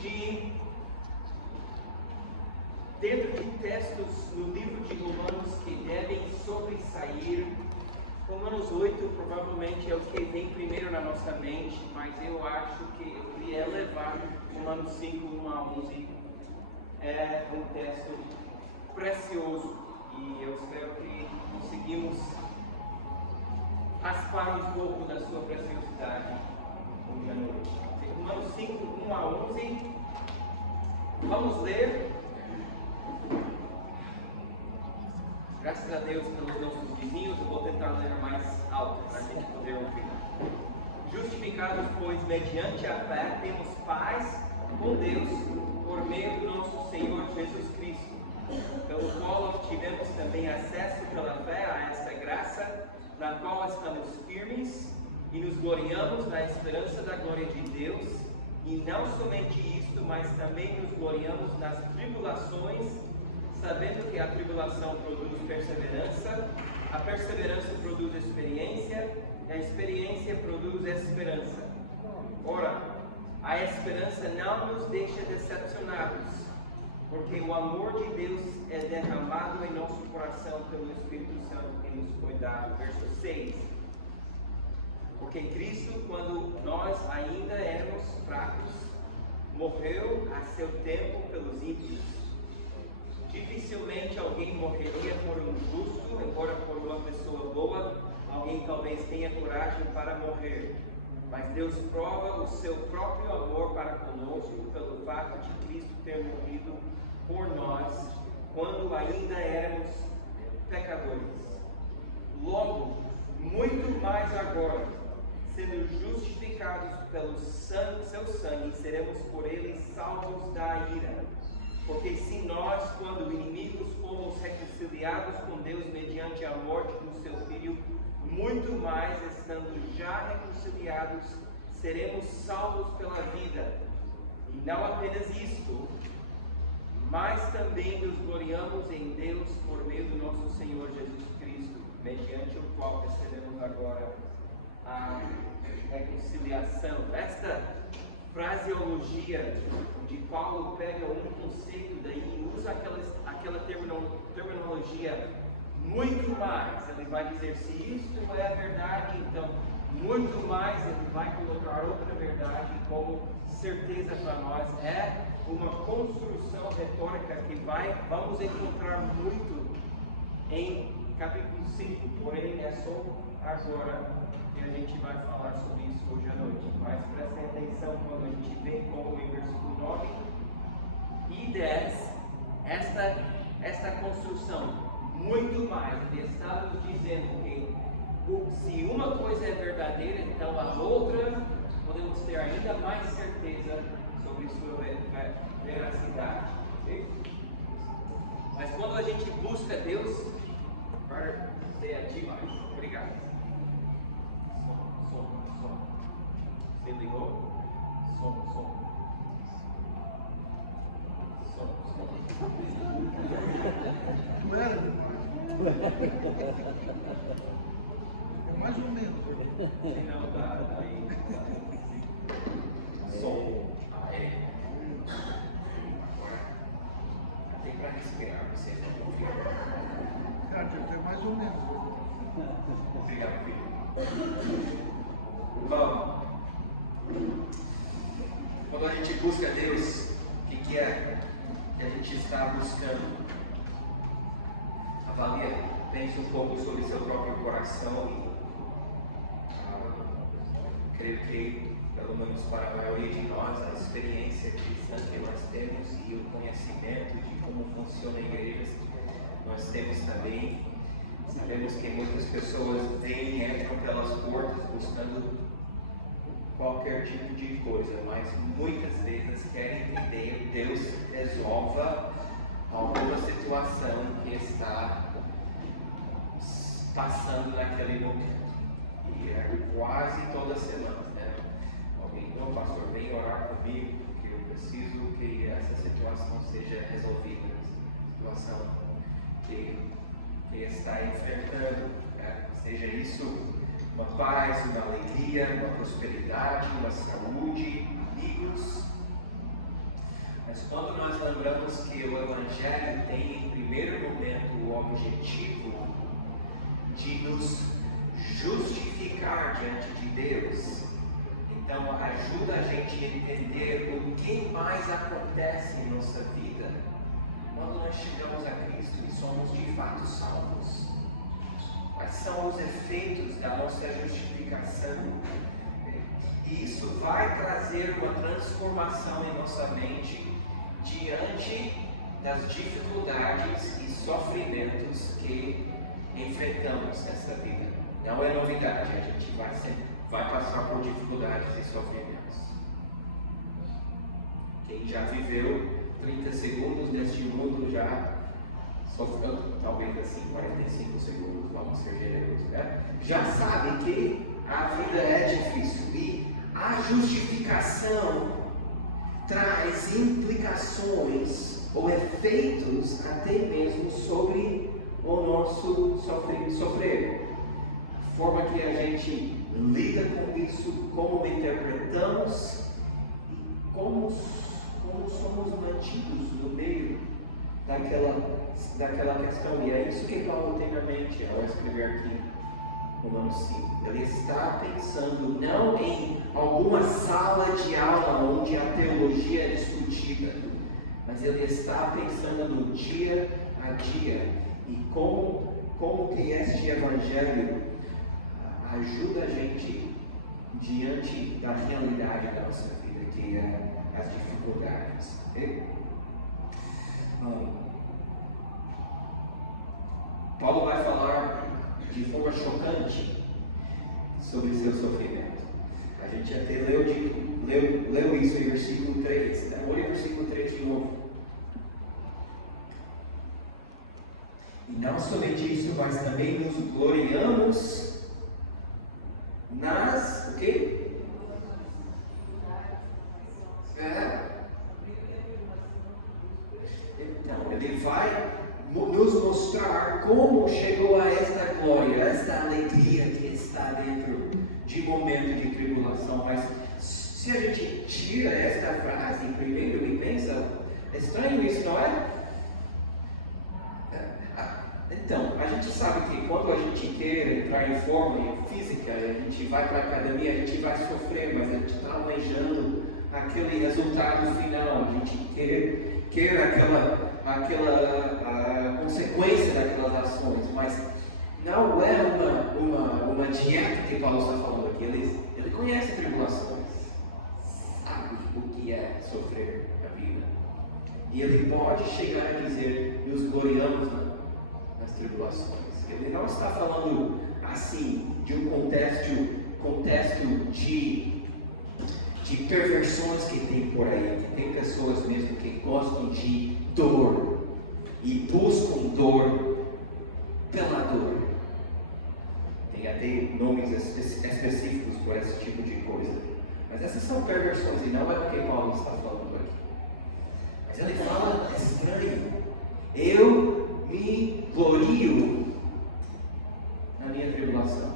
de dentro de textos no livro de Romanos que devem sobressair. Romanos 8 provavelmente é o que vem primeiro na nossa mente, mas eu acho que eu queria elevar Romanos 5, 1 a 11. É um texto precioso e eu espero que conseguimos raspar um pouco da sua preciosidade hoje à noite. Romanos 5, 1 a 11. Vamos ler. Graças a Deus pelos nossos vizinhos, eu vou tentar ler mais alto para a gente poder ouvir. Justificados, pois, mediante a fé, temos paz com Deus por meio do nosso Senhor Jesus Cristo, pelo qual obtivemos também acesso pela fé a esta graça, na qual estamos firmes e nos gloriamos na esperança da glória de Deus. E não somente isto, mas também nos gloriamos nas tribulações, sabendo que a tribulação produz perseverança, a perseverança produz experiência, e a experiência produz esperança. Ora, a esperança não nos deixa decepcionados, porque o amor de Deus é derramado em nosso coração pelo Espírito Santo que nos foi dado. Verso 6. Porque Cristo, quando nós ainda éramos fracos, morreu a seu tempo pelos ímpios. Dificilmente alguém morreria por um justo, embora por uma pessoa boa, alguém talvez tenha coragem para morrer. Mas Deus prova o seu próprio amor para conosco pelo fato de Cristo ter morrido por nós quando ainda éramos pecadores. Logo, muito mais agora, sendo justificados pelo seu sangue, seremos por ele salvos da ira. Porque se nós, quando inimigos, fomos reconciliados com Deus mediante a morte do seu Filho, muito mais, estando já reconciliados, seremos salvos pela vida. E não apenas isto, mas também nos gloriamos em Deus por meio do nosso Senhor Jesus Cristo, mediante o qual recebemos agora a reconciliação. Esta fraseologia de Paulo pega um conceito daí e usa aquela terminologia muito mais. Ele vai dizer, se isto é a verdade, então muito mais ele vai colocar outra verdade como certeza para nós. É uma construção retórica que vamos encontrar muito em capítulo 5, porém é só agora que a gente vai falar sobre isso hoje à noite. Mas prestem atenção quando a gente vê como em versículo 9 e 10, esta construção, muito mais, ele está nos dizendo que se uma coisa é verdadeira, então a outra podemos ter ainda mais certeza sobre sua veracidade. Okay? Mas quando a gente busca Deus, você é demais. Obrigado. Som. Você ligou? Som. Não era é mais ou menos. Se não dá, aí. Som. Tem para respirar, vocês não confiam. Cara, é mais ou menos. Obrigado, filho. Bom, quando a gente busca Deus, o que é que a gente está buscando? Avalie, pense um pouco sobre seu próprio coração e creio que, pelo menos para a maioria de nós, a experiência cristã que nós temos e o conhecimento de como funciona a igreja, nós temos também. Sabemos que muitas pessoas vêm e entram pelas portas buscando qualquer tipo de coisa, mas muitas vezes querem entender Deus resolva alguma situação que está passando naquele momento. E é quase toda semana, né? Alguém, não, pastor, vem orar comigo, porque eu preciso que essa situação seja resolvida, essa situação que está enfrentando, né? Seja isso uma paz, uma alegria, uma prosperidade, uma saúde, amigos, Mas quando nós lembramos que o Evangelho tem em primeiro momento o objetivo de nos justificar diante de Deus, então ajuda a gente a entender o que mais acontece em nossa vida quando nós chegamos a Cristo e somos de fato salvos. Quais são os efeitos da nossa justificação? E isso vai trazer uma transformação em nossa mente diante das dificuldades e sofrimentos que enfrentamos nesta vida. Não é novidade, a gente vai passar por dificuldades e sofrimentos. Quem já viveu 30 segundos neste mundo já sofreu, talvez assim 45 segundos, vamos ser generosos, né? Já sabe que a vida é difícil e a justificação traz implicações ou efeitos até mesmo sobre o nosso sofrer. A forma que a gente lida com isso, como interpretamos e como somos mantidos no meio daquela questão. E é isso que Paulo tem na mente ao escrever aqui Romanos 5. Ele está pensando não em alguma sala de aula onde a teologia é discutida, mas ele está pensando no dia a dia e como que este evangelho ajuda a gente diante da realidade da nossa vida, que é as dificuldades. Okay? Paulo vai falar de forma chocante sobre seu sofrimento. A gente até leu isso em versículo 3. Né? Olha o versículo 3 de novo. E não somente isso, mas também nos gloriamos nas... O quê? Então, ele vai nos mostrar como chegou a esta glória, esta alegria que está dentro de momento de tribulação. Mas se a gente tira esta frase primeiro e pensa, é estranho isso, não é? Então, a gente sabe que quando a gente quer entrar em forma física, a gente vai para a academia, a gente vai sofrer, mas a gente está almejando aquele resultado final, a gente quer aquela consequência daquelas ações, mas não é uma dieta que Paulo está falando aqui. Ele conhece tribulações, sabe o que é sofrer na vida, e ele pode chegar a dizer: nos gloriamos nas tribulações. Ele não está falando assim de um contexto de perversões que tem por aí, que tem pessoas mesmo que gostam de dor e buscam dor pela dor. Tem até nomes específicos por esse tipo de coisa. Mas essas são perversões e não é o que Paulo está falando aqui. Mas ele fala estranho. Eu me glorio na minha tribulação.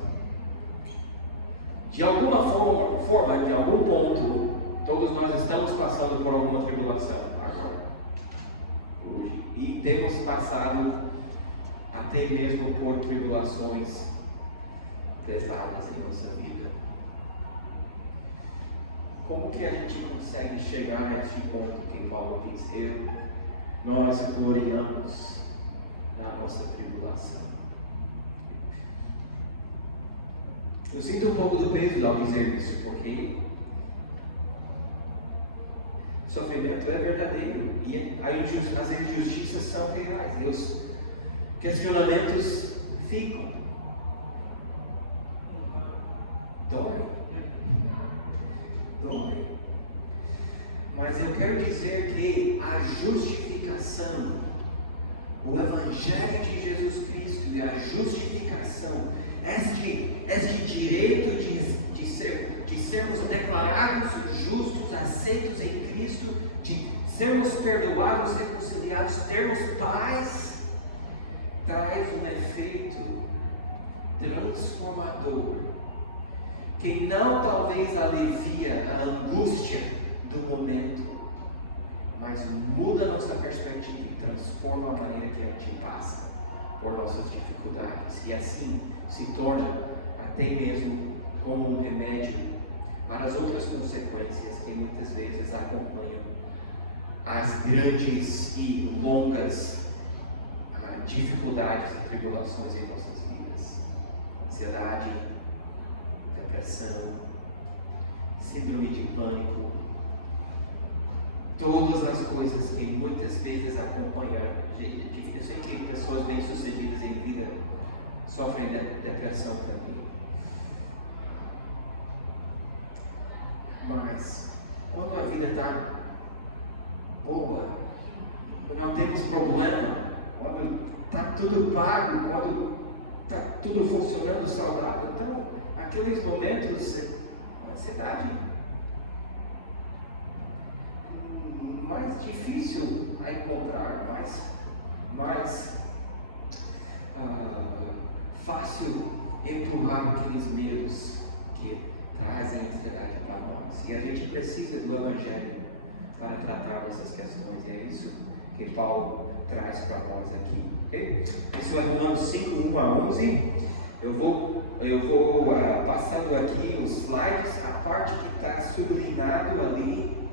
De alguma forma, de algum ponto, todos nós estamos passando por alguma tribulação agora, hoje, e temos passado até mesmo por tribulações pesadas em nossa vida. Como que a gente consegue chegar a esse ponto que Paulo diz: nós gloriamos na nossa tribulação? Eu sinto um pouco do peso ao dizer isso, porque sofrimento é verdadeiro e as injustiças são reais e os questionamentos ficam. Dói. Mas eu quero dizer que a justificação, o Evangelho de Jesus Cristo e a justificação, este direito de sermos declarados justos, aceitos em Cristo, de sermos perdoados, reconciliados, termos paz, traz um efeito transformador, que não talvez alivia a angústia do momento, mas mas muda a nossa perspectiva e transforma a maneira que a gente passa por nossas dificuldades. E assim se torna até mesmo como um remédio para as outras consequências que muitas vezes acompanham as grandes e longas dificuldades e tribulações em nossas vidas. Ansiedade, depressão, síndrome de pânico, todas as coisas que muitas vezes acompanham. Eu sei que pessoas bem-sucedidas em vida sofrem de depressão também. Mas, quando a vida está boa, quando não temos problema, quando está tudo pago, quando está tudo funcionando saudável, então, aqueles momentos, ansiedade mais difícil a encontrar, mais fácil empurrar aqueles medos que trazem ansiedade para nós. E a gente precisa do Evangelho para tratar dessas questões. E é isso que Paulo traz para nós aqui. Okay? Isso é Romanos 5, 1 a 11. Eu vou passando aqui os slides, a parte que está sublinhado ali,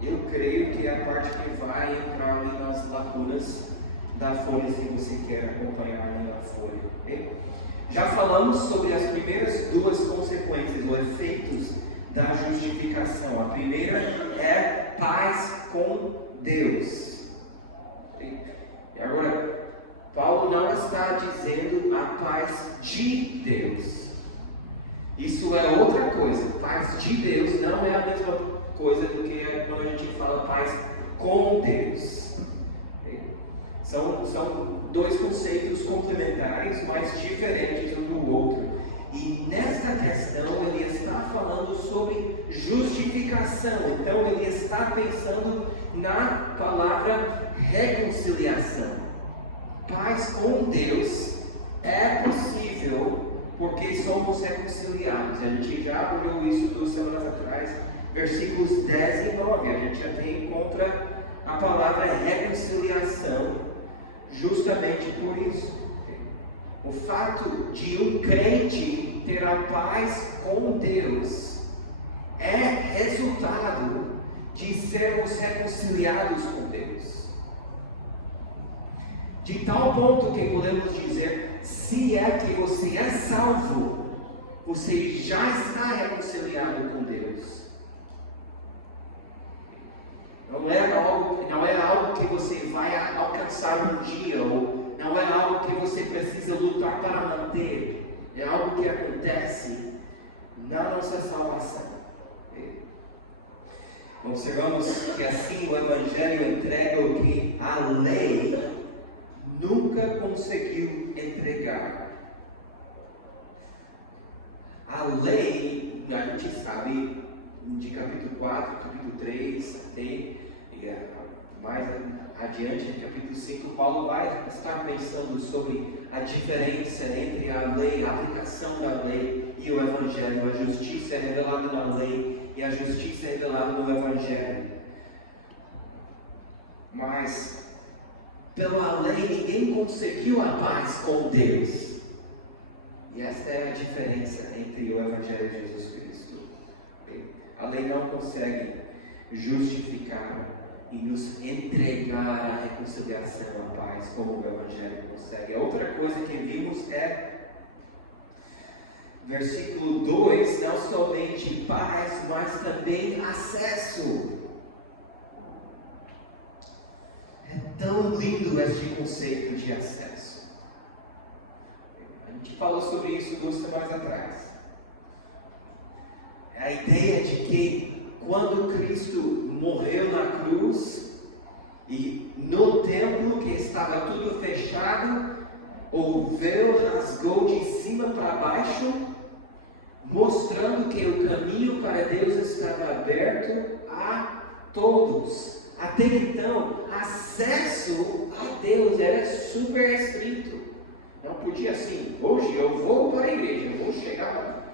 eu creio que é a parte que vai entrar ali nas lacunas da folha, se você quer acompanhar ali na folha. Okay? Já falamos sobre as primeiras duas consequências, ou efeitos da justificação. A primeira é paz com Deus. Okay? E agora, Paulo não está dizendo a paz de Deus. Isso é outra coisa. Paz de Deus não é a mesma coisa do que quando a gente fala paz com Deus. São dois conceitos complementares, mas diferentes um do outro. E nesta questão ele está falando sobre justificação. Então ele está pensando na palavra reconciliação. Paz com Deus é possível porque somos reconciliados. A gente já olhou isso 2 semanas atrás, versículos 10 e 9. A gente já encontra a palavra reconciliação justamente por isso. O fato de um crente ter a paz com Deus é resultado de sermos reconciliados com Deus. De tal ponto que podemos dizer, se é que você é salvo, você já está reconciliado com Deus. Não é algo que você vai alcançar um dia, ou não é algo que você precisa lutar para manter. É algo que acontece na nossa salvação. Observamos que assim o Evangelho entrega o que a lei nunca conseguiu entregar. A lei, a gente sabe, de capítulo 4, capítulo 3, até mais adiante, em capítulo 5, Paulo vai estar pensando sobre a diferença entre a lei, a aplicação da lei e o Evangelho. A justiça é revelada na lei e a justiça é revelada no Evangelho. Mas pela lei ninguém conseguiu a paz com Deus. E esta é a diferença entre o Evangelho de Jesus Cristo. A lei não consegue justificar e nos entregar a reconciliação, a paz, como o Evangelho consegue. A outra coisa que vimos é, versículo 2, não somente paz, mas também acesso. É tão lindo este conceito de acesso. A gente falou sobre isso 2 semanas atrás. A ideia de que quando Cristo morreu na cruz e no templo que estava tudo fechado, o véu rasgou de cima para baixo, mostrando que o caminho para Deus estava aberto a todos. Até então, acesso a Deus era super estrito. Não podia assim, hoje eu vou para a igreja, eu vou chegar,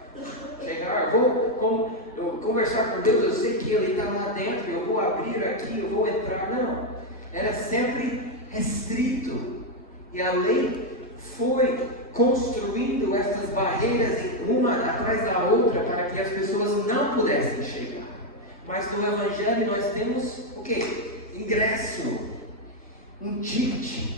vou eu conversar com Deus, eu sei que Ele está lá dentro, eu vou abrir aqui, eu vou entrar. Não, era sempre restrito. E a lei foi construindo essas barreiras uma atrás da outra para que as pessoas não pudessem chegar. Mas no Evangelho nós temos o quê? Ingresso, um ticket.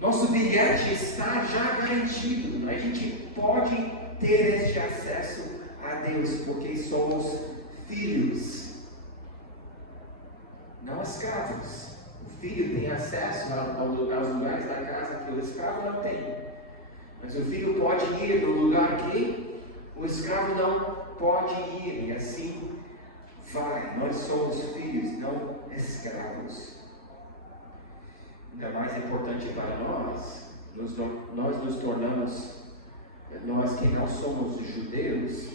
Nosso bilhete está já garantido. A gente pode ter este acesso a Deus porque somos filhos, não escravos. O filho tem acesso aos lugares da casa que o escravo não tem. Mas o filho pode ir no lugar que o escravo não pode ir. E assim vai. Nós somos filhos, não escravos. Ainda mais importante para nós nos tornamos, nós que não somos judeus,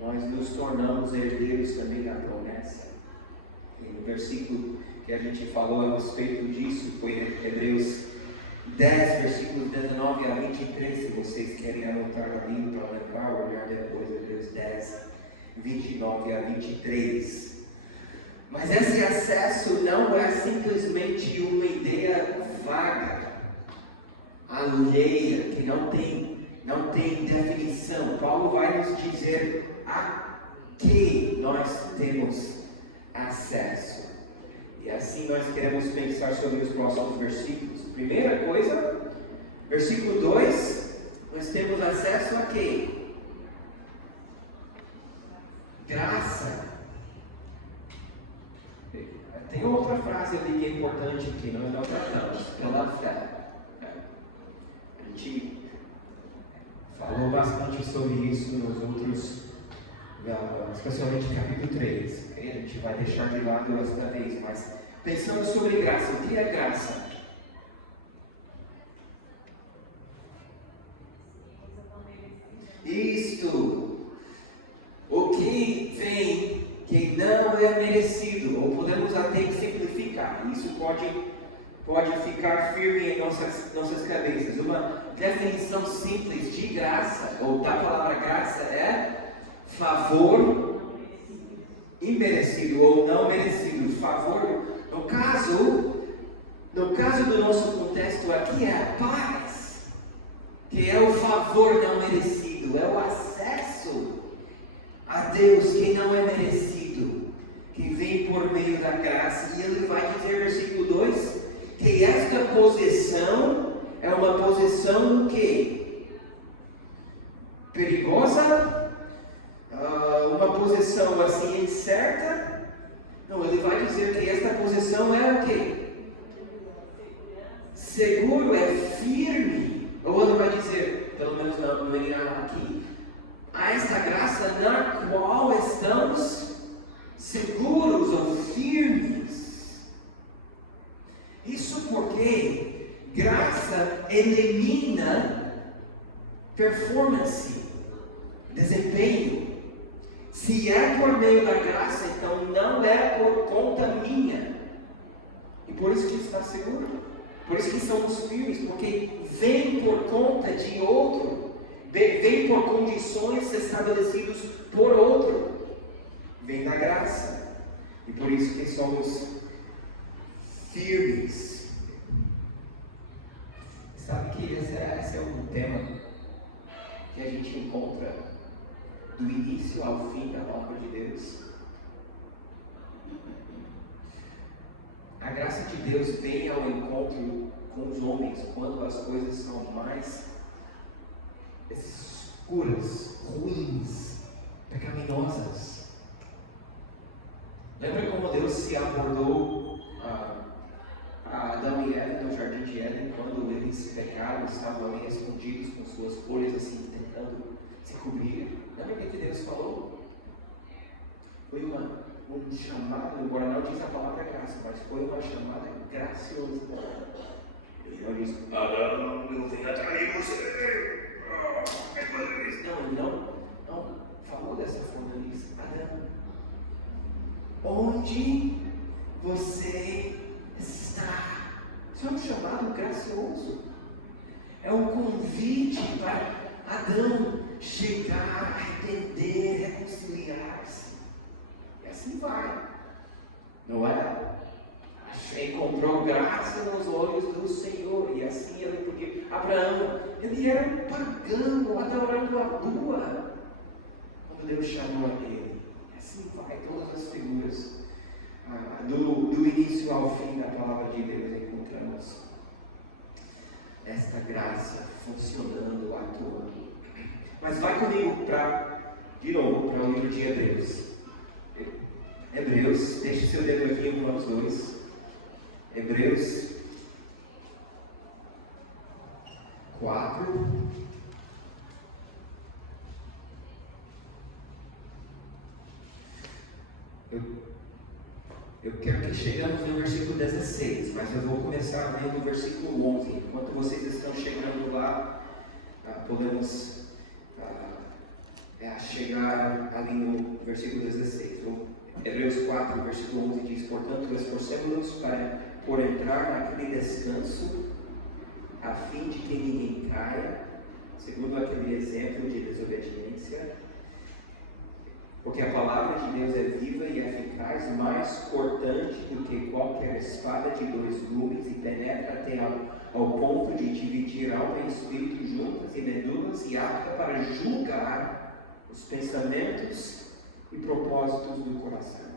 nós nos tornamos herdeiros também da promessa. E no versículo que a gente falou a respeito disso foi Hebreus 10, versículos 19 a 23, se vocês querem anotar ali para lembrar, olhar depois, Hebreus 10, 29 a 23. Mas esse acesso não é simplesmente uma ideia vaga, alheia, que não tem definição. Paulo vai nos dizer a que nós temos acesso. E assim nós queremos pensar sobre os próximos versículos. Primeira coisa, versículo 2, nós temos acesso a quê? Graça. Tem outra frase ali que é importante que nós não tratamos, pela fé. A gente falou bastante sobre isso nos outros, especialmente capítulo 3. A gente vai deixar de lado esta vez, mas pensando sobre graça, o que é graça? Isto, o que vem que não é merecido, ou podemos até simplificar, isso pode ficar firme em nossas cabeças. Uma definição simples de graça, ou da palavra graça, é favor imerecido ou não merecido. Favor, no caso do nosso contexto aqui, é a paz, que é o favor não merecido, é o acesso a Deus que não é merecido, que vem por meio da graça. E ele vai dizer, versículo 2, que esta posição é uma posição o quê? Perigosa? Uma posição assim incerta? Não, ele vai dizer que esta posição é o quê? Seguro, é firme. Ou ele vai dizer, pelo menos no original aqui, a esta graça na qual estamos seguros ou firmes. Isso porque graça elimina performance, desempenho. Se é por meio da graça, então não é por conta minha. E por isso que está seguro. Por isso que somos firmes, porque vem por conta de outro. Vem por condições estabelecidas por outro. Vem da graça. E por isso que somos firmes. Sabe que esse é um tema que a gente encontra do início ao fim da palavra de Deus. A graça de Deus vem ao encontro com os homens quando as coisas são mais escuras, ruins, pecaminosas. Lembra como Deus se abordou a Adão e Eva no jardim de Éden quando eles pecaram, estavam ali escondidos com suas folhas assim, tentando se cobrir? Lembra o que Deus falou? Foi um chamado, embora não diz a palavra graça, mas foi uma chamada graciosa. Ele não disse, Adão, eu vim atrair você. Não, ele não falou dessa forma. Ele disse, Adão, onde você está? Isso é um chamado gracioso. É um convite para Adão. chegar, arrepender, reconciliar-se. E assim vai. Noé encontrou graça nos olhos do Senhor. E assim ele, porque Abraão, ele era um pagão, adorando a lua, quando Deus chamou ele. E assim vai, todas as figuras. Do início ao fim da palavra de Deus encontramos esta graça funcionando, atuando. Mas vai comigo de novo para o livro de Hebreus. Hebreus, deixe seu dedo aqui em nós dois. Hebreus 4. Eu quero que chegamos no versículo 16, mas eu vou começar lendo o versículo 11. Enquanto vocês estão chegando lá, podemos chegar ali no versículo 16. Hebreus 4, versículo 11 diz: portanto, esforcemos-nos por entrar naquele descanso, a fim de que ninguém caia, segundo aquele exemplo de desobediência. Porque a palavra de Deus é viva e eficaz, mais cortante do que qualquer espada de 2 gumes, e penetra até ao ponto de dividir alma e espírito, juntas e medulas, e apta para julgar os pensamentos e propósitos do coração.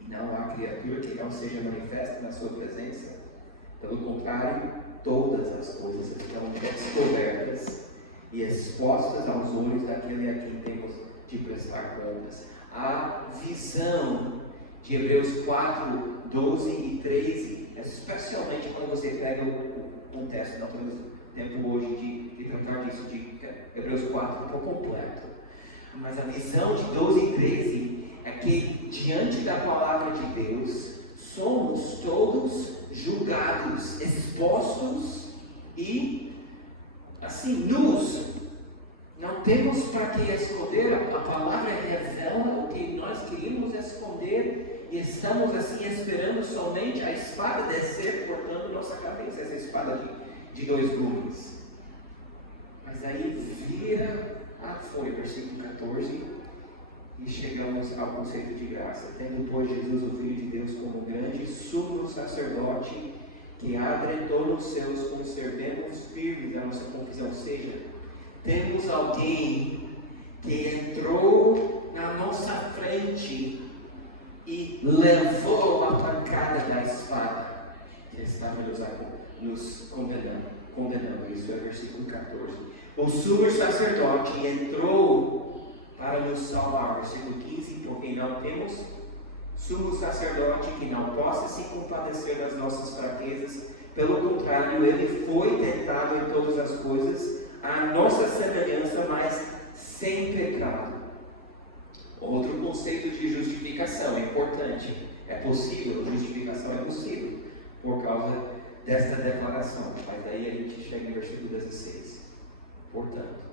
E não há criatura que não seja manifesta na sua presença. Pelo contrário, todas as coisas estão descobertas e expostas aos olhos daquele a quem temos de prestar contas. A visão de Hebreus 4, 12 e 13, especialmente quando você pega um texto, não temos tempo hoje de tratar disso, de Hebreus 4 por completo, mas a visão de 12 e 13 é que diante da palavra de Deus somos todos julgados, expostos e assim nus. Não temos para que esconder, a palavra revela o que nós queríamos esconder e estamos assim esperando somente a espada descer, cortando nossa cabeça, essa espada de 2 gumes. Mas aí vira, foi versículo 14, e chegamos ao conceito de graça. Tendo, pois, Jesus, o Filho de Deus, como grande sumo sacerdote, que abre todos os céus, conservemos firmes a nossa confissão, ou seja, temos alguém que entrou na nossa frente e levou a pancada da espada que estava nos condenando. Isso é versículo 14. O sumo sacerdote entrou para nos salvar. Versículo 15. Porque não temos sumo sacerdote que não possa se compadecer das nossas fraquezas. Pelo contrário, ele foi tentado em todas as coisas, a nossa semelhança, mas sem pecado. Outro conceito de justificação é importante. É possível, justificação é possível, por causa desta declaração. Mas daí a gente chega no versículo 16. Portanto,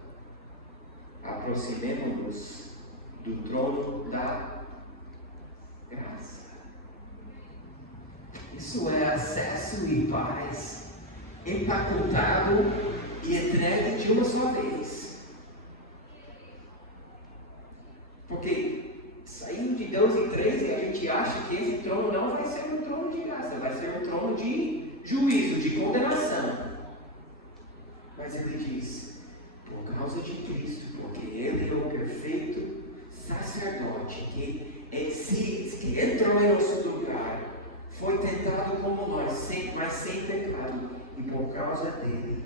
aproximemo-nos do trono da graça. Isso é acesso e paz, empacotado e entregue de uma só vez. Porque saindo de 12 e 13, a gente acha que esse trono não vai ser um trono de graça, vai ser um trono de juízo, de condenação. Mas ele diz, por causa de Cristo, porque ele é o perfeito sacerdote que entrou em nosso lugar, foi tentado como nós, mas sem pecado, e por causa dele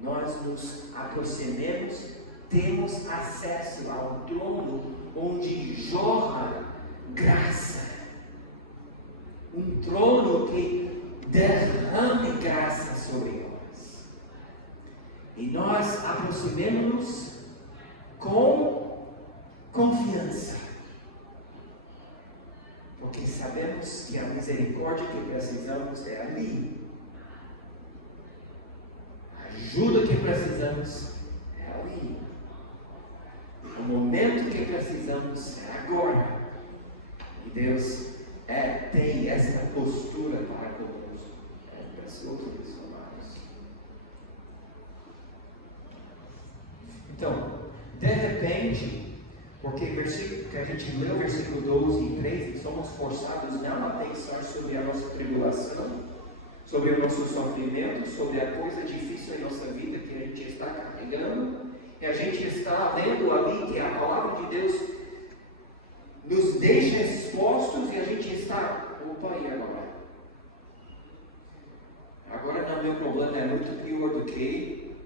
nós nos aproximemos, temos acesso ao trono onde jorra graça, um trono que derrame graça sobre nós, e nós aproximemos-nos com confiança, porque sabemos que a misericórdia que precisamos é ali. A ajuda que precisamos é ali. O momento que precisamos é agora. E Deus tem essa postura para conosco. Versículo 2, amados. Então, depende, porque que a gente leu, versículo 12 e 13, somos forçados não a pensar sobre a nossa tribulação, sobre o nosso sofrimento, sobre a coisa difícil em nossa vida que a gente está carregando, e a gente está lendo ali que a palavra de Deus nos deixa expostos e a gente está, opa, e agora? Agora não, meu problema é muito pior do que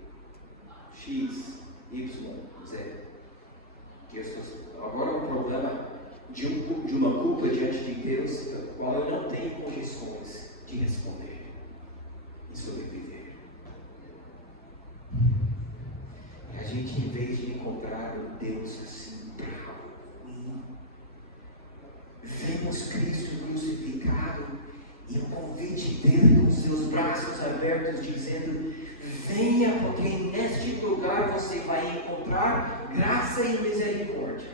X, Y, Z. Agora o problema de uma culpa diante de Deus, da qual eu não tenho condições de responder e sobreviver. E a gente, em vez de encontrar um Deus assim, bravo, vemos Cristo crucificado e o convite dele com seus braços abertos, dizendo: venha, porque neste lugar você vai encontrar graça e misericórdia,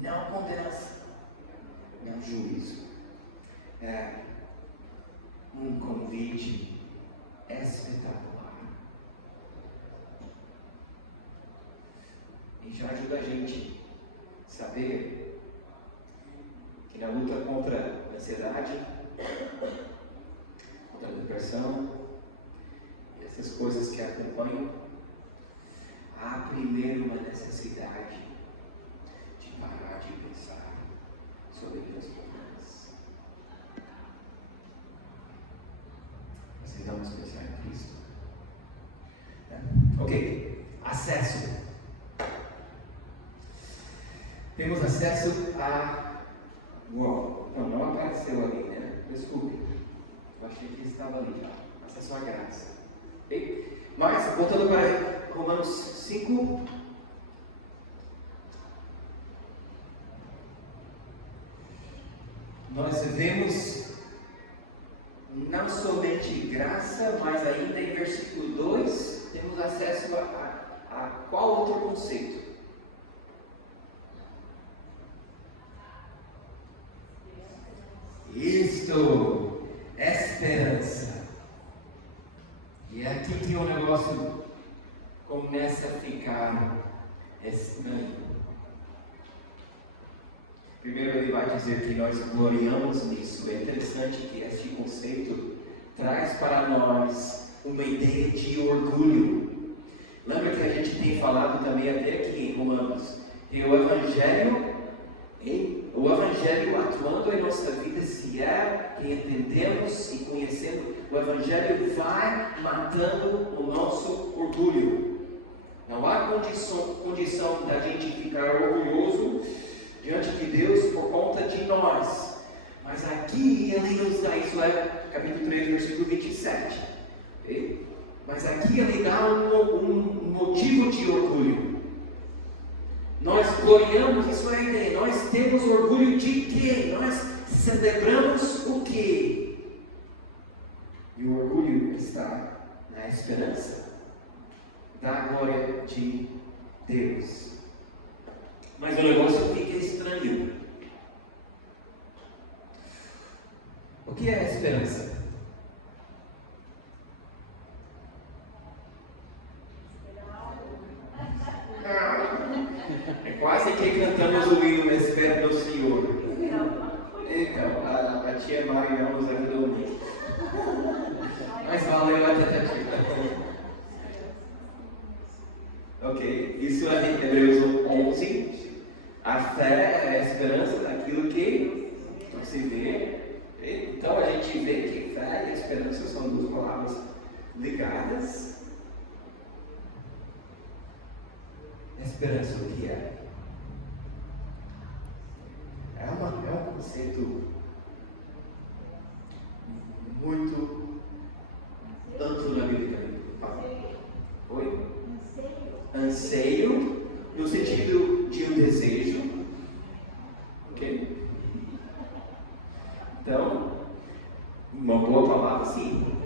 não condenação, não juízo. É um convite espetacular. E já ajuda a gente a saber que na luta contra a ansiedade, contra a depressão, essas coisas que acompanham, há primeiro uma necessidade de parar de pensar sobre meus problemas. Precisamos pensar em Cristo. Ok, acesso. Temos acesso a... Uau, não apareceu ali, né? Desculpe, eu achei que estava ali já. Acesso à graça. Okay? Mas, voltando para Romanos 5. Nós vemos não somente graça, mas ainda em versículo 2, temos acesso a qual outro conceito? Isto, esperança. E é aqui que o negócio começa a ficar estranho. Primeiro ele vai dizer que nós gloriamos nisso. É interessante que este conceito traz para nós uma ideia de orgulho. Lembra que a gente tem falado também até aqui em Romanos, que o Evangelho atuando em nossa vida, se é que entendemos e conhecemos, o Evangelho vai matando o nosso orgulho. Não há condição da gente ficar orgulhoso diante de Deus por conta de nós. Mas aqui ele nos dá, isso é capítulo 3, versículo 27. Okay? Mas aqui ele dá um motivo de orgulho. Nós gloriamos, isso é a ideia, nós temos orgulho de quê? Nós celebramos o quê? E o orgulho está na esperança da glória de Deus. Mas o negócio fica estranho. O que é a esperança? É quase que cantamos o hino Espera do Senhor. Então, a tia Mariana nos ajudou muito. Mas valeu a tentativa. Ok, isso é em Hebreus 11. A fé é a esperança daquilo que não se vê. Então a gente vê que fé e esperança são duas palavras ligadas. Esperança, o que é? É um conceito muito amplo na Bíblia. Oi? Anseio, no sentido de um desejo. Ok? Então, uma boa palavra, sim.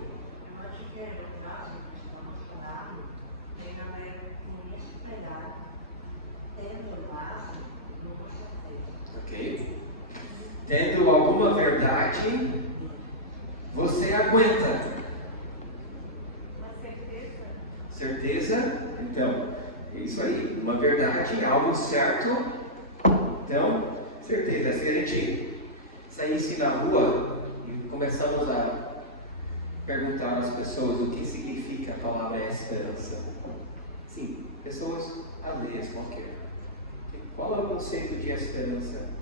Ok? Tendo alguma verdade, você aguenta. Certeza? Então, é isso aí. uma verdade, algo certo. Então, certeza, se a gente saísse na rua e começamos a perguntar às pessoas o que significa a palavra esperança. Sim, pessoas alheias qualquer. Qual é o conceito de esperança?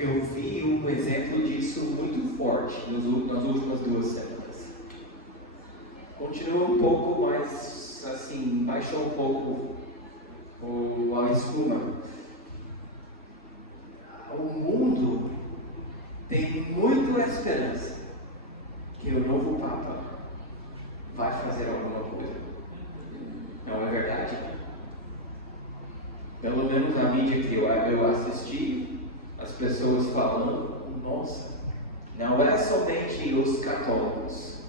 Eu vi um exemplo disso muito forte nas últimas 2 semanas. Continua um pouco mais assim, baixou um pouco a espuma. O mundo tem muita esperança que o novo Papa vai fazer alguma coisa. Não é verdade? Pelo menos na mídia que eu assisti, as pessoas falando, nossa, não é somente os católicos.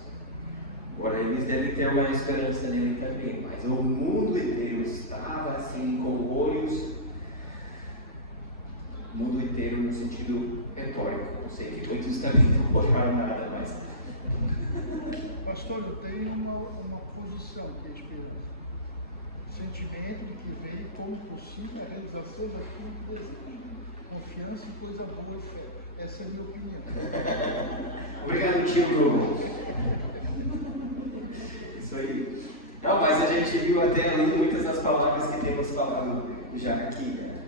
Agora eles devem ter uma esperança nele também, mas o mundo inteiro estava assim com olhos, o mundo inteiro no sentido retórico. Não sei que muitos também não olharam nada, mas... Pastor, eu tenho uma posição de esperança. Sentimento de que vem como possível a realização daquilo que deseja. Confiança e coisa boa fé. Essa é a minha opinião. Obrigado, tio Bruno. Isso aí. Não, mas a gente viu até ali muitas das palavras que temos falado já aqui, né?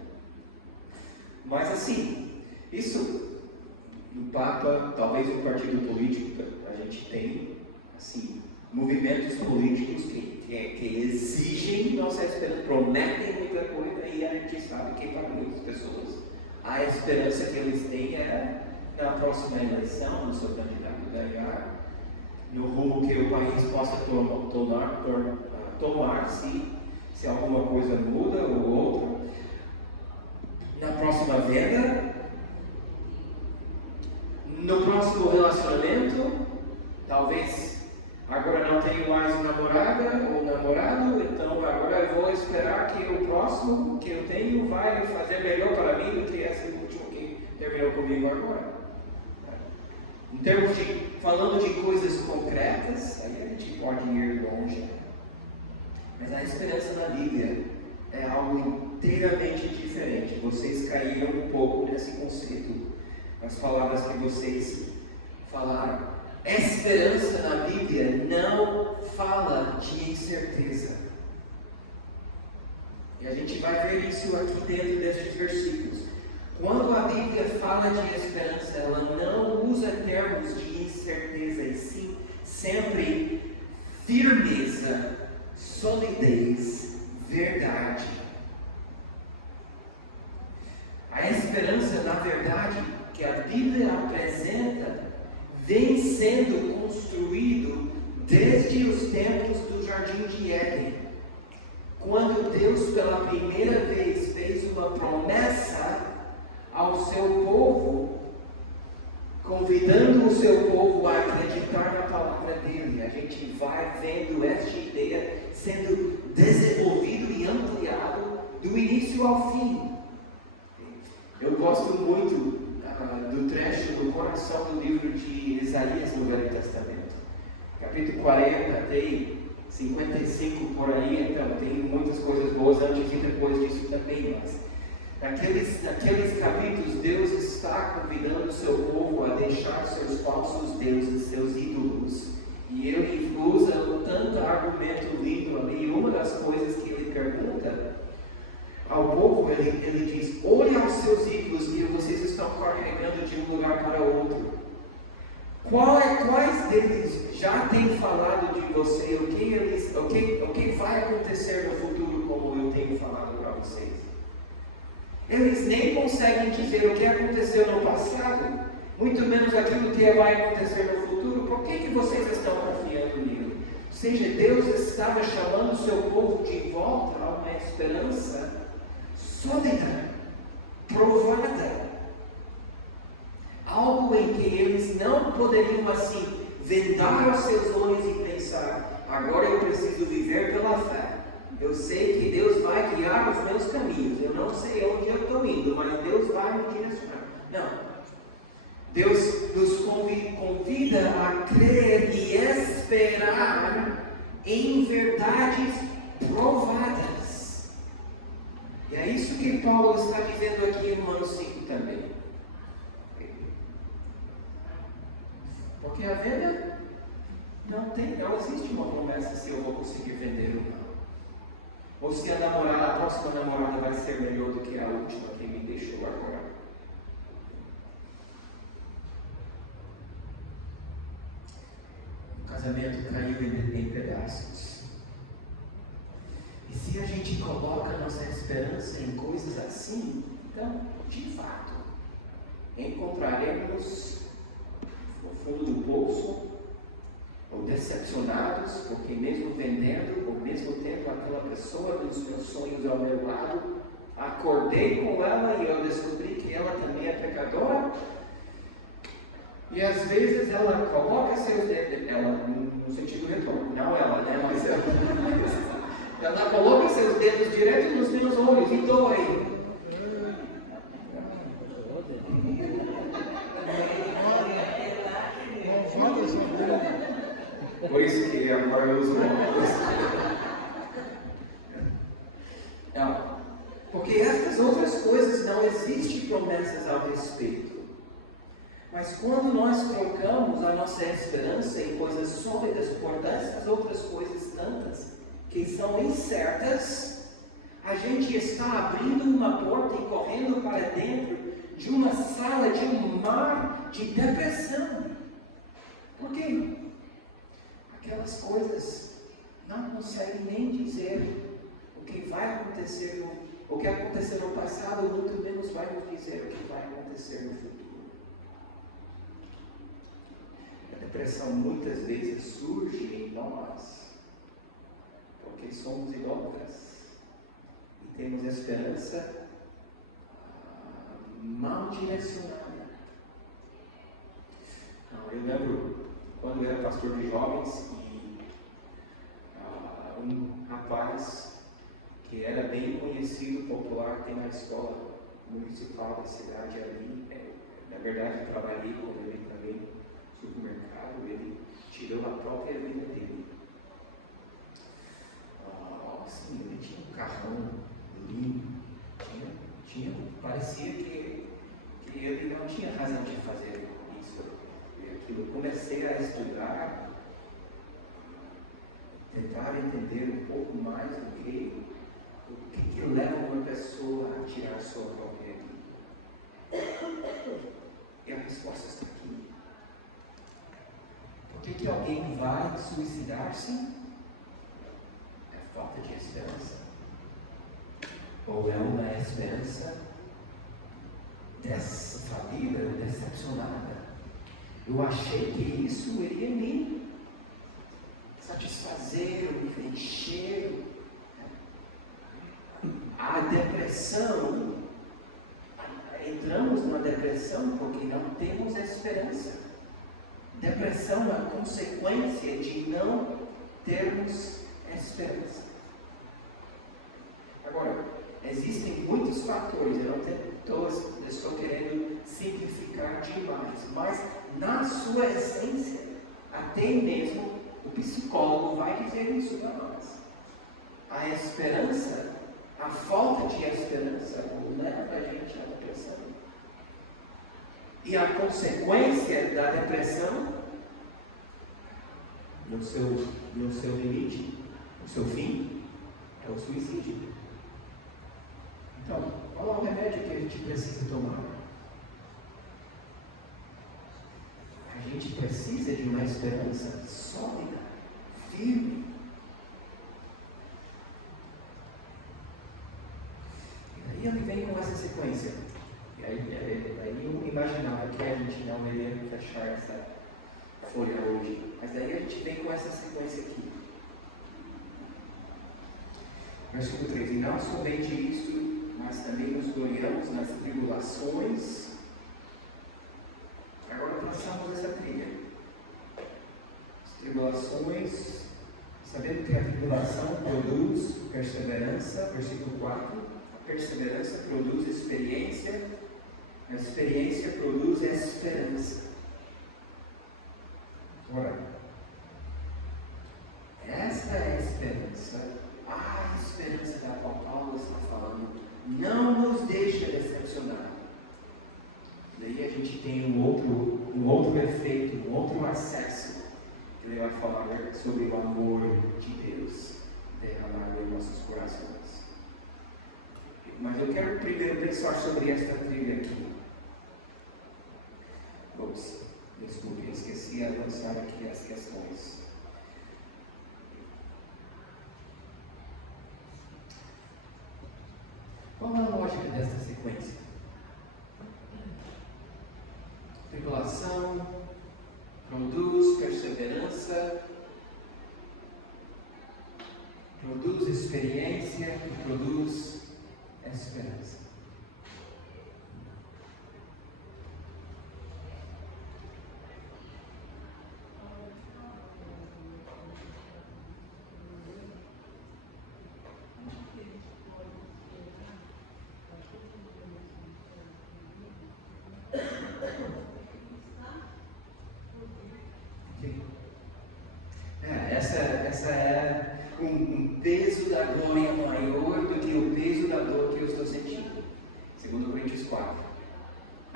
Mas assim, isso do Papa, talvez um partido político, a gente tem, assim, movimentos políticos que exigem nossa esperança, prometem muita coisa e a gente sabe que para muitas pessoas a esperança que eles têm é na próxima eleição, no seu candidato ganhar, no rumo que o país possa tomar se alguma coisa muda ou outra, na próxima venda, no próximo relacionamento, talvez agora não tenho mais namorada ou namorado, então agora eu vou esperar que o próximo que eu tenho vai fazer melhor para mim do que esse último que terminou comigo agora. Em termos de, falando de coisas concretas, aí a gente pode ir longe. Mas a esperança na Bíblia é algo inteiramente diferente. Vocês caíram um pouco nesse conceito, nas palavras que vocês falaram. Esperança na Bíblia não fala de incerteza. E a gente vai ver isso aqui dentro destes versículos. Quando a Bíblia fala de esperança, ela não usa termos de incerteza, e sim sempre firmeza, solidez, verdade. A esperança, na verdade, que a Bíblia apresenta, vem sendo construído desde os tempos do Jardim de Éden, quando Deus pela primeira vez fez uma promessa ao seu povo, convidando o seu povo a acreditar na palavra dele. A gente vai vendo esta ideia sendo desenvolvido e ampliado do início ao fim. Eu gosto muito do trecho do coração do livro de Isaías no Velho Testamento. Capítulo 40, tem 55 por aí, então tem muitas coisas boas antes e depois disso também, mas naqueles capítulos Deus está convidando o seu povo a deixar seus falsos deuses, seus ídolos. E ele usa tanto argumento lindo ali. Uma das coisas que ele pergunta ao povo, ele diz: olhe aos seus ídolos que vocês estão carregando de um lugar para outro. Quais deles já têm falado de você? O que vai acontecer no futuro, como eu tenho falado para vocês? Eles nem conseguem dizer o que aconteceu no passado, muito menos aquilo que vai acontecer no futuro. Por que vocês estão confiando nele? Ou seja, Deus estava chamando o seu povo de volta a uma esperança sólida, provada, algo em que eles não poderiam assim vendar os seus olhos e pensar: agora eu preciso viver pela fé. Eu sei que Deus vai guiar os meus caminhos. Eu não sei onde eu estou indo, mas Deus vai me direcionar. Não. Deus nos convida a crer e esperar em verdades provadas. E é isso que Paulo está dizendo aqui em Romanos 5 também. Porque a venda não existe uma promessa se eu vou conseguir vender ou não. Ou se a próxima namorada vai ser melhor do que a última que me deixou agora. O casamento caiu em pedaços. E se a gente coloca nossa esperança em coisas assim, então, de fato, encontraremos no fundo do poço, ou decepcionados, porque mesmo vendendo, ou mesmo tendo aquela pessoa dos meus sonhos ao meu lado, acordei com ela e eu descobri que ela também é pecadora. E às vezes ela coloca seus dedos, ela no sentido retorno, não ela, né? Mas ela coloca seus dedos direto nos meus olhos e dói. Por isso que agora eu uso óculos. Não, porque essas outras coisas não existem promessas ao respeito. Mas quando nós trocamos a nossa esperança em coisas sólidas por essas outras coisas tantas que são incertas, a gente está abrindo uma porta e correndo para dentro de uma sala, de um mar de depressão. Por quê? Aquelas coisas não conseguem nem dizer o que vai acontecer, o que aconteceu no passado, muito menos vai nos dizer o que vai acontecer no futuro. A depressão muitas vezes surge em nós, porque somos idólatras e temos esperança mal direcionada. Eu lembro quando eu era pastor de jovens e um rapaz que era bem conhecido, popular, tem na escola municipal da cidade ali. Na verdade, eu trabalhei com ele também no supermercado. Ele tirou a própria vida dele. Assim, ele tinha um carrão limpo, parecia que ele não tinha razão de fazer isso e aquilo. Eu comecei a estudar, tentar entender um pouco mais o que leva uma pessoa a tirar a sua própria vida. E a resposta está aqui. Por que alguém vai suicidar-se? É falta de esperança. Ou é uma esperança desfalida, decepcionada. Eu achei que isso iria me satisfazer, me preencher. A depressão, entramos numa depressão porque não temos esperança. Depressão é a consequência de não termos esperança. Agora, existem muitos fatores, eu estou querendo simplificar demais, mas na sua essência, até mesmo o psicólogo vai dizer isso para nós. A esperança, a falta de esperança leva a gente à depressão. E a consequência da depressão, no seu limite, no seu fim, é o suicídio. Então, qual é o remédio que a gente precisa tomar? A gente precisa de uma esperança sólida, firme. E aí ele vem com essa sequência. E aí eu imaginava que a gente não iria fechar essa folha hoje. Mas daí a gente vem com essa sequência aqui. Versículo 3. E não somente isso, mas também nos gloriamos nas tribulações. Agora passamos essa trilha. As tribulações, sabendo que a tribulação produz perseverança, versículo 4. A perseverança produz experiência, A experiência produz esperança. Ora, esta é a esperança, a esperança da qual Paulo está falando, não nos deixa decepcionar. Daí a gente tem um outro efeito, um outro acesso, que ele vai falar sobre o amor de Deus derramado em nossos corações. Mas eu quero primeiro pensar sobre esta trilha aqui. Ops, desculpe, eu esqueci de avançar aqui as questões. Qual é a lógica desta sequência? Tribulação produz perseverança, produz experiência e produz esperança. Essa é um peso da glória maior do que o peso da dor que eu estou sentindo. 2 Coríntios 4.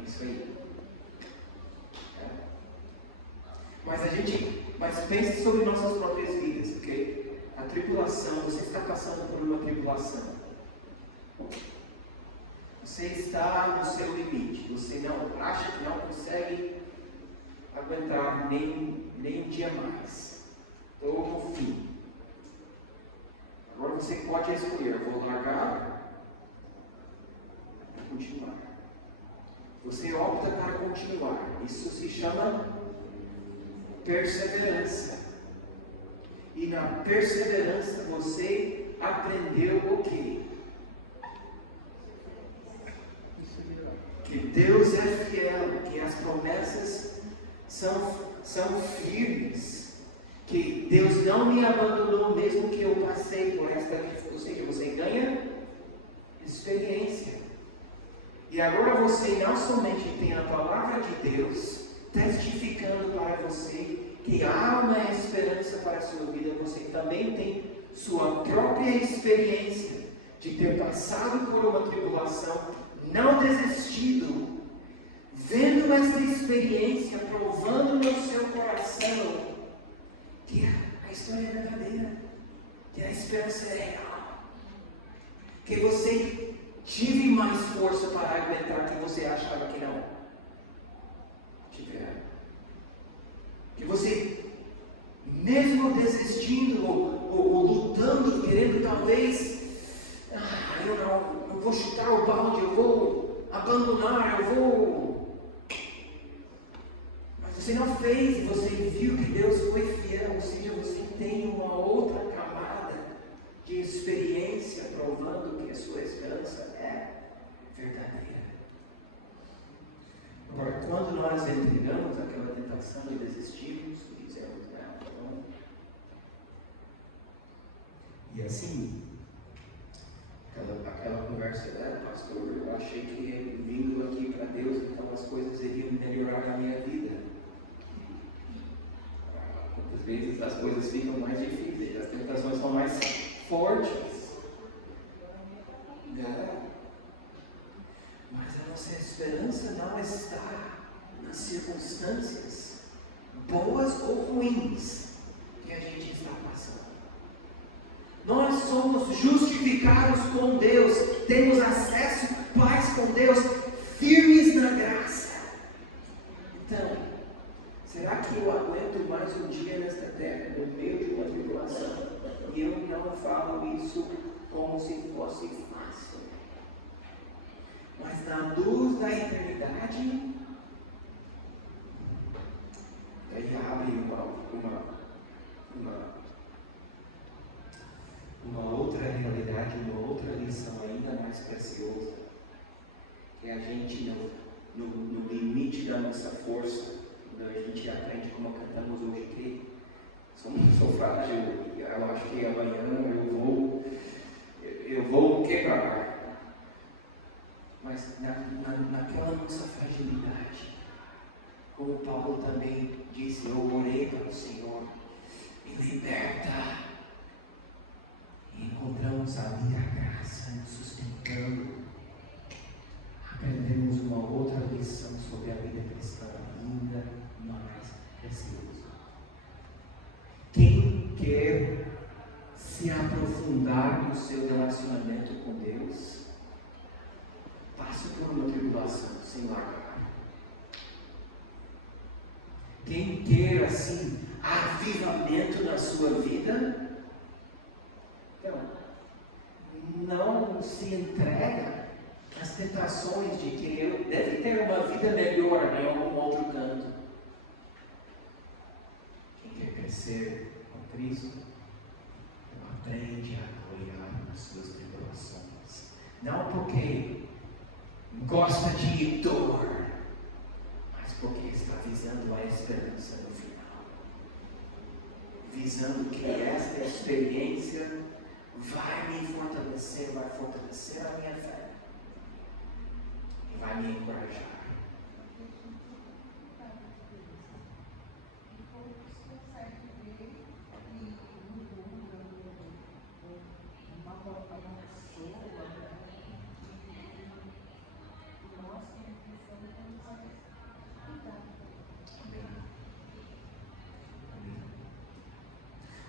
Isso aí. Mas pense sobre nossas próprias vidas, ok? A tribulação, você está passando por uma tribulação. Você está no seu limite. Você não acha que não consegue aguentar nem um dia mais. Estou no fim. Agora você pode escolher, vou largar ou continuar. Você opta para continuar. Isso se chama perseverança. E na perseverança você aprendeu o quê? Que Deus é fiel, que as promessas são firmes. Que Deus não me abandonou mesmo que eu passei por esta, ou seja, você ganha experiência. E agora você não somente tem a palavra de Deus testificando para você que há uma esperança para a sua vida, você também tem sua própria experiência de ter passado por uma tribulação, não desistido, vendo esta experiência, provando no seu coração que a história é verdadeira, que a esperança é real, que você tive mais força para aguentar que você achava que não tiver, que você mesmo desistindo ou lutando, querendo talvez, eu vou chutar o balde, eu vou abandonar, mas você não fez, e você viu que Deus foi fiel, ou seja, você tem uma outra camada de experiência provando que a sua esperança é verdadeira. Agora, quando nós entregamos aquela tentação e desistimos, e dizemos, não. E assim, aquela conversa, pastor, eu achei que vindo aqui para Deus, então as coisas iriam melhorar na minha vida. Muitas vezes as coisas ficam mais difíceis, as tentações são mais fortes. Mas a nossa esperança não está nas circunstâncias, boas ou ruins, que a gente está passando. Nós somos justificados com Deus, temos acesso, paz com Deus, firmes na graça. Então, será que eu aguento mais um dia nesta terra, no meio de uma tribulação? E eu não falo isso como se fosse fácil. Mas na luz da eternidade, aí abre uma outra realidade, uma outra lição ainda mais preciosa, que a gente no limite da nossa força, quando a gente aprende como cantamos hoje, que sou frágil, eu acho que amanhã eu vou quebrar. Mas mas naquela nossa fragilidade, como Paulo também disse, eu orei para o Senhor, me liberta. E encontramos ali a graça nos sustentando. Aprendemos uma outra lição sobre a vida cristã ainda mais preciosa. Quem quer se aprofundar no seu relacionamento com Deus, passe por uma tribulação sem largar. Quem quer assim avivamento na sua vida, então, não se entrega às tentações de que deve ter uma vida melhor em algum outro canto. Quem quer crescer com Cristo, aprende a gloriar nas suas tribulações. Não porque gosta de dor, mas porque está visando a esperança no final. Visando que esta experiência vai me fortalecer, vai fortalecer a minha fé. E vai me encorajar.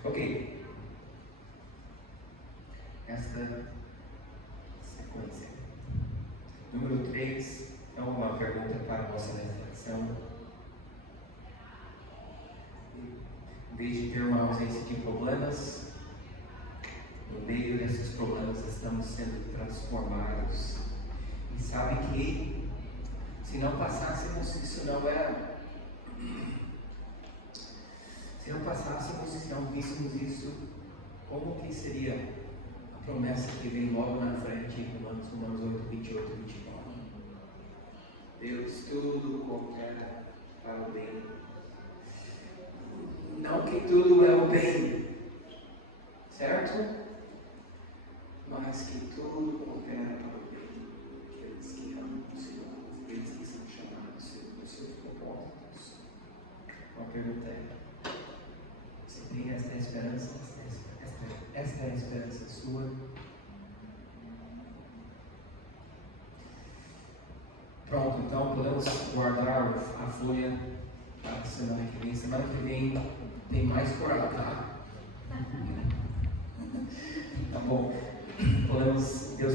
Ok. Esta sequência. Número 3 é uma pergunta para a nossa reflexão. Em vez de ter uma ausência de problemas, no meio desses problemas estamos sendo transformados. E sabe que se não passássemos, isso não era. Se não passássemos e não víssemos isso, como que seria a promessa que vem logo na frente em Romanos 8, 28 e 29? Deus tudo coopera para o bem. Não que tudo é o bem, certo? Mas que tudo coopera para o bem. Aqueles que amam o Senhor, aqueles que são chamados segundo os seus propósitos. Uma pergunta é: você tem esta esperança? Esta é a esperança sua? Pronto, então podemos guardar a folha para a semana que vem. Semana que vem tem mais por lá, tá? Tá bom. Podemos